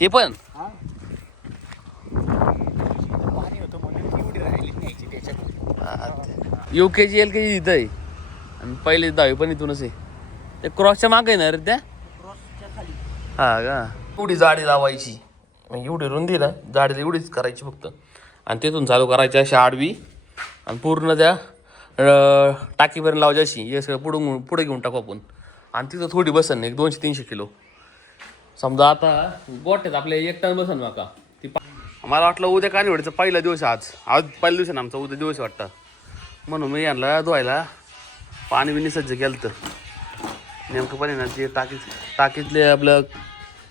हे पण? हा. यू के जी एल के जी इथं आहे. आणि पहिले दहावी पण इथूनच आहे. ते क्रॉसच्या मागे आहे ना रे त्या? हा का? एवढी जाडी लावायची. मग एवढी रुंदी ना जाडी एवढीच करायची फक्त. आणि तिथून चालू करायची अशी आडवी. आणि पूर्ण त्या टाकीपर्यंत लावायची अशी. हे सगळं पुढे पुढे घेऊन टाकू आपण. आणि तिथं थोडी बसन एक दोनशे तीनशे किलो. समजा आता आहेत आपल्या एक टन बसन माका. ती पा- मला वाटलं उद्या कानिवडीचा पहिला दिवस आहे आज. आज पहिला दिवस आहे ना आमचा उद्या दिवस वाटतं. म्हणून मी यांना धुवायला पाणी बिनी सज्ज केलं तर नेमकं पण आहे ना ते टाकीत टाकीतले आपलं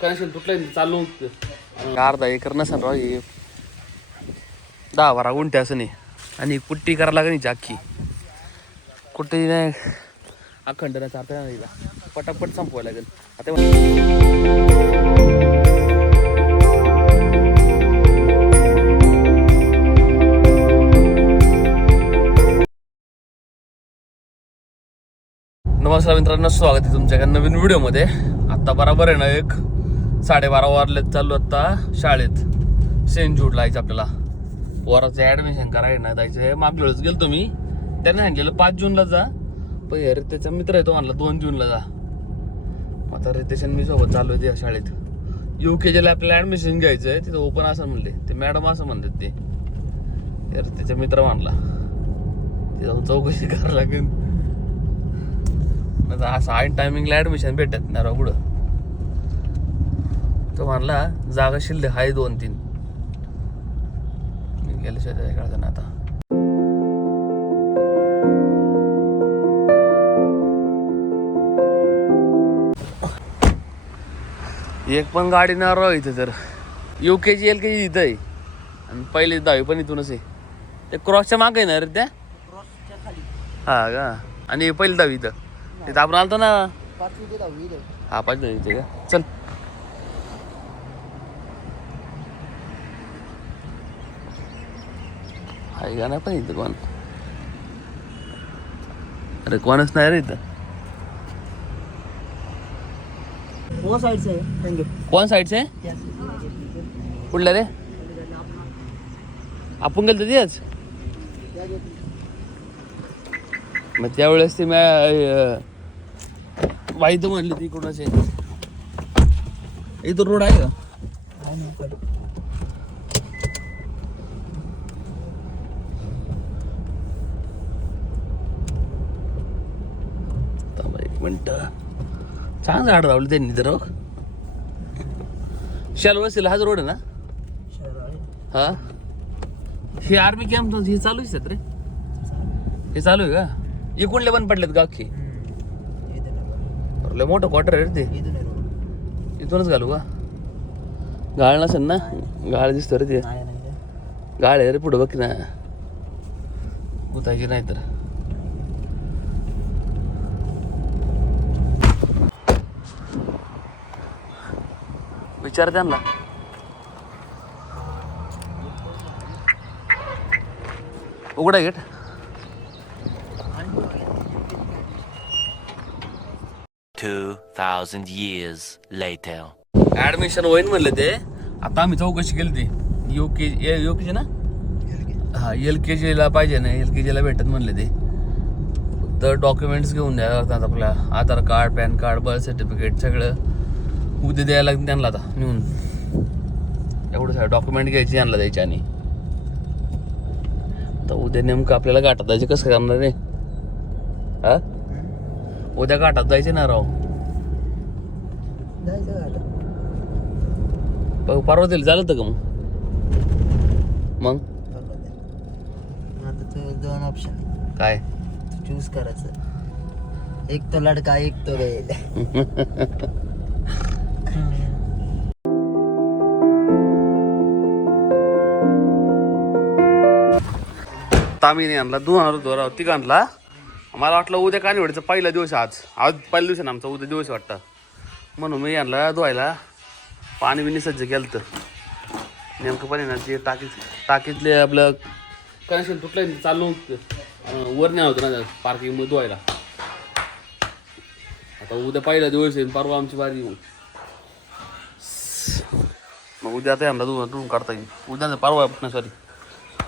कनेक्शन तुटलं चालू होतं. अर्धा एकर नसेल राव हे दहा बारा गुंठे असं नाही. आणि कुट्टी करायला लागेल अख्खी कुट्टी नाही. अखंड नाही चालता येणार हिला. पटापट संपवायला लागेल. आता नमस्कार मित्रांनो स्वागत आहे तुमच्या एका नवीन व्हिडिओमध्ये. आत्ता बरोबर आहे ना एक साडेबारा वारलेत चाललो आत्ता शाळेत. सेंट जूड लायचं आपल्याला. वराचं ॲडमिशन करायला ना जायचं मागच्या वेळेस गेलो मी. त्याने सांगितलेलं पाच जूनला जा. पण अरे त्याचा मित्र आहे तो म्हणला दोन जूनला जा. आता रितेशन मी सोबत चालू आहे त्या शाळेत. यू के जीला आपल्याला ॲडमिशन घ्यायचं आहे तिथं ओपन असं म्हणले. ते मॅडम असं म्हणतात ते. तर तिचा मित्र मानला. ते जाऊन चौकशी करावं लागेल. आता असं ऐन टायमिंगला ॲडमिशन भेटत नाही राव कुठं. तो म्हणला जागा शिल्ले आहे दोन तीन मी गेल्याशिवाय त्याच्या ना आता. एक पण गाडी ना राव इथं तर. यू के जी एल के जी इथं आहे. आणि पहिले दहावी पण इथूनच आहे. ते क्रॉसच्या मागे आहे ना रे त्या? हा का? आणि पहिली दहावी इथं. तिथं आपण आलतो ना? हा पाच दहावी इथे का? चल. आहे का नाही पण इथं कोण? अरे कोणच नाही रे इथं. कोण साईडचे कुठलं रे? आपण गेलो तेच मग त्यावेळेस ते मॅ वाईट म्हणली ती कोणाच. इथं रोड आहे का? एक मिनिट. चांगलं झाड लावलं त्यांनी तर शालवसीला हाच रोड आहे ना? हा? हे आर्मी कॅम्प हे चालू आहे रे. हे चालू आहे का? इकडले पण पडलेत का. अख्खे लय मोठं क्वार्टर आहे रे ते. इथूनच घालू का? गाळ नसेल ना? गाळ दिसतो रे ते. गाळ आहे रे पुढं बघ ना. उतायची नाही तर. विचार त्यांना. उघडा गेट. years later. ऍडमिशन होईन म्हणले ते. आता आम्ही चौकशी केली ती. यू के यू के जी ना? हा एल के जीला पाहिजे ना एल के जीला भेटत म्हणले ते. तर डॉक्युमेंट्स घेऊन द्यायला लागतात आपल्या Aadhaar card PAN card birth certificate सगळं. उद्या द्यायला लागतं त्यांना आता नेऊन एवढं सगळं डॉक्युमेंट घ्यायची आणला द्यायची आणि. तर उद्या नेमकं आपल्याला गाठात जायचे कसं करणार रे? हा? उद्या गाठात जायचे ना राव. परवा दिलं झालं होतं का मग? मग? आता तू दोन ऑप्शन काय? चूज करायचं. एक तो लडका एक तो तामीने आणला दोन हजार दोरा तिघ आणला मला वाटलं उद्या कानिवडीचा पहिला दिवस आज. आज पहिला दिवस आहे ना आमचा उद्या दिवस वाटतं. म्हणून मी आणला धुवायला. पाणी बिनी सज्ज केलं तर नेमकं पण आहे ना ते टाकीत टाकीतले आपलं कनेक्शन तुटलं चालू वर नाही होतं ना पार्किंगमध्ये धुवायला. आता उद्या पहिला दिवस आहे परवा आमची बारी मग मग उद्या आता यांना धुवून काढता येईल. उद्या परवा सॉरी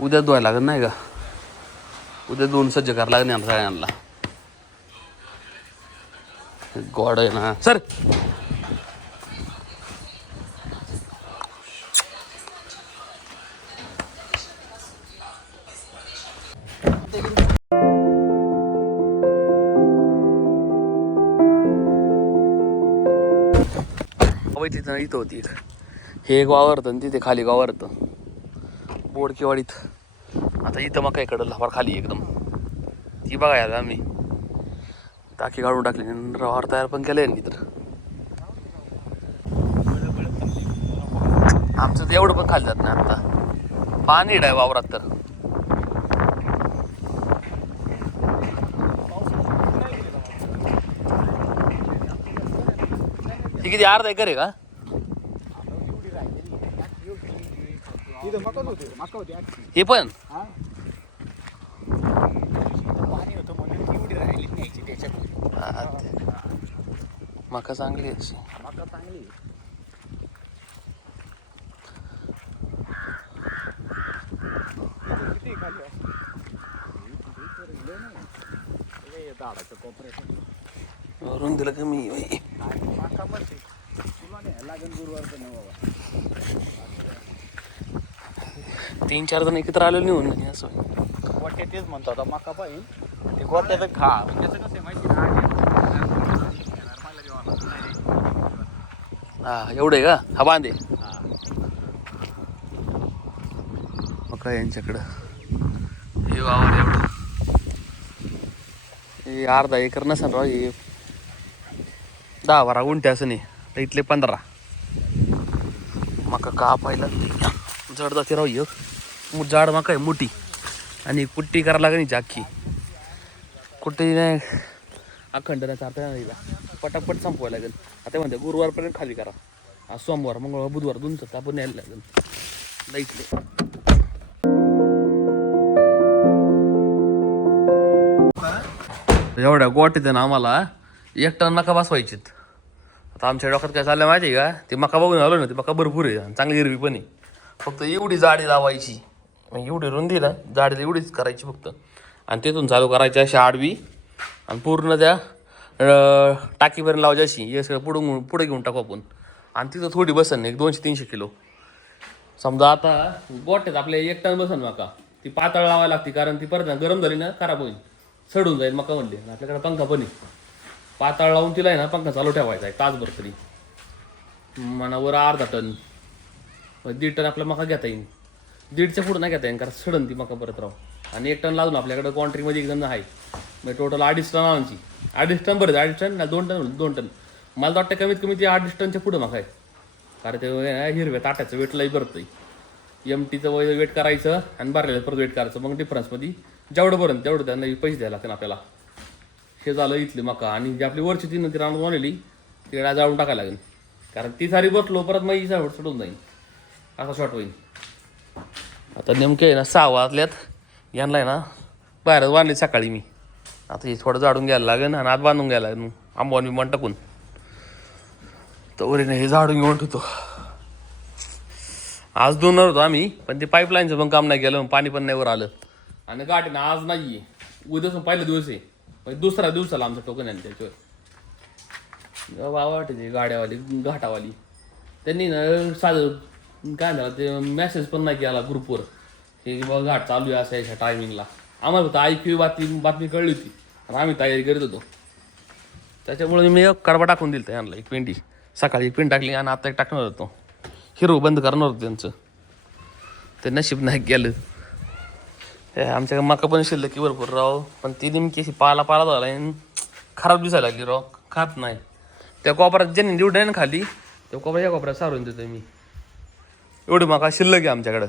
उद्या धुवायला लागत नाही का? उद्या दोन सज्ज करायला लागेल यांना सगळ्यांना. गोड आहे ना. सर. तिथं इथं होती. हे एक वावरतं आणि तिथे खाली वावरतं. बोडकेवाडीत. आता इथं मग काय कडलं खाली एकदम. ती बघायला आम्ही. टाकी काढून टाकली आणि रवार तयार पण केलं मी तर. आमचं तर एवढं पण खाली जात नाही आता. पाणी आहे वावरात तर. हे किती अर्धा एकर आहे का? तिथं मका होते मका होती आजची हे पण हा पाणी होतं म्हणून एवढी राहिली न्यायची त्याच्यात हा, ते. मका चांगली आहे. मका चांगली आहे. इथं किती खाली असते? इथं लय नाही. लय झाडाच्या कोपऱ्यात वरून दिलं कमी बाई. आणि मका म्हणते तुला नाही लागेल गुरुवारचं नाही बाबा तीन चार जण एकत्र आलेलो निघून आणि असं गोट्या तेच म्हणतो आता मका पाहिजे. ते गोट्याचं खा. त्याचं कसं माहिती नाही हा एवढं आहे का? हा बांधे. मका यांच्याकडं. हे वावर एवढं. हे अर्धा एकर नसेल राव हे दहा बारा गुंठे असं नाही तर इथले पंधरा. मका का पाहिलं? जड जाते राहू हो एक. जाड मका आहे मोठी. आणि कुट्टी करायला लागेल जाखी कुट्टी नाही. अखंड नाही नाही पटापट संपवायला लागेल. आता म्हणते गुरुवारपर्यंत खाली करा. आज सोमवार मंगळवार बुधवार दोन दिवसात आपण यायला लागेल. लाईटले. एवढ्या गोटीत ना आम्हाला एक टन मका बसवायचीत. आता आमच्या डोक्यात काय चाललं माहिती आहे का? ते मका बघून आलो ना ते मका भरपूर आहे. आणि चांगली हिरवी पण आहे. फक्त एवढी जाडी लावायची. मग एवढी रुंदी ना जाडीला एवढीच करायची फक्त. आणि तिथून चालू करायची अशी आडवी. आणि पूर्ण त्या टाकीपर्यंत लावायची अशी. हे सगळं पुढं पुढे घेऊन टाकू आपण. आणि तिथं थोडी बसन एक दोनशे तीनशे किलो. समजा आता गोट्यात आपल्या एक टन बसन मका. ती पातळ लावायला लागते कारण ती परत गरम झाली ना खराब होईल. सडून जाईल मका म्हणली. आपल्याकडे पंखा पण पातळ लावून तिला आहे ना पंखा चालू ठेवायचा आहे तासभर तरी. मनावर अर्धा टन. दीड टन आपला मका घेता येईल दीडच्या पुढं नाही घेता येईल कारण सडन ती मका परत राहू आणि एक टन लावून आपल्याकडे कॉन्ट्रीमध्ये एक जण आहे मग टोटल अडीच टन आणायची अडीच टन बरं अडीच टन दोन टन दोन टन. मला वाटतं कमीत कमी ते अडीच टनच्या पुढं मका आहे. कारण ते हिरव्या ताट्याचं वेटलाही आहे एम टीचं वय वेट करायचं आणि भरलेलं परत वेट करायचं. मग डिफरन्समध्ये जेवढं भरण तेवढं त्यांना पैसे द्यायला लागतील आपल्याला. हे झालं इथली मका. आणि जी आपली वरची तीन ती रानात बनवली तिकडे जाळून टाकायला लागेल. कारण ती सारी बसलो परत मग ही सावड जाईल असा शॉर्ट होईल. आता नेमके आहे ना सहा वाजल्यात. यांना आहे ना बाहेरच बांधली सकाळी मी. आता हे थोडं जाडून घ्यायला लागेल आणि आत बांधून घ्यायला लागेल. आंबवून बिंबवून टाकून. तर वरीने हे झाडून घेऊन ठेवतो. आज दोनवर होतो आम्ही पण ते पाईपलाईनचं पण काम नाही केलं पाणी पण नाही वर आलं. आणि गाठी ना आज नाहीये. उद्यापासून पहिला दिवस आहे. म्हणजे दुसरा दिवसाला आमचं टोकन आहे त्याच्यावर. बाबा वाटायचे गाड्यावाली घाटावाली. त्यांनी ना साधं काय झालं ते मेसेज पण नाही केला ग्रुपवर की बघा घाट चालू आहे असं याच्या टायमिंगला आम्हाला फक्त ऐकू बातमी बातमी कळली होती. आणि आम्ही तयारी करत होतो. त्याच्यामुळे मी एक कडबा टाकून दिलं यांना एक पेंटी सकाळी एक पेंट टाकली आणि आता एक टाकणार होतो. हिरो बंद करणार होतो त्यांचं. ते नशीब नाही गेलं हे आमच्या मका पण शिल्लक की भरपूर राव. पण ती नेमकी अशी पाला पाला झाला आणि खराब दिसायला लागली राव. खात नाही. त्या कोपऱ्यात ज्यांनी निवडून आहे ना खाली त्या कोपऱ्या या कोपऱ्यात सारून देतो मी. एवढी मका शिल्लक आहे आमच्याकडं.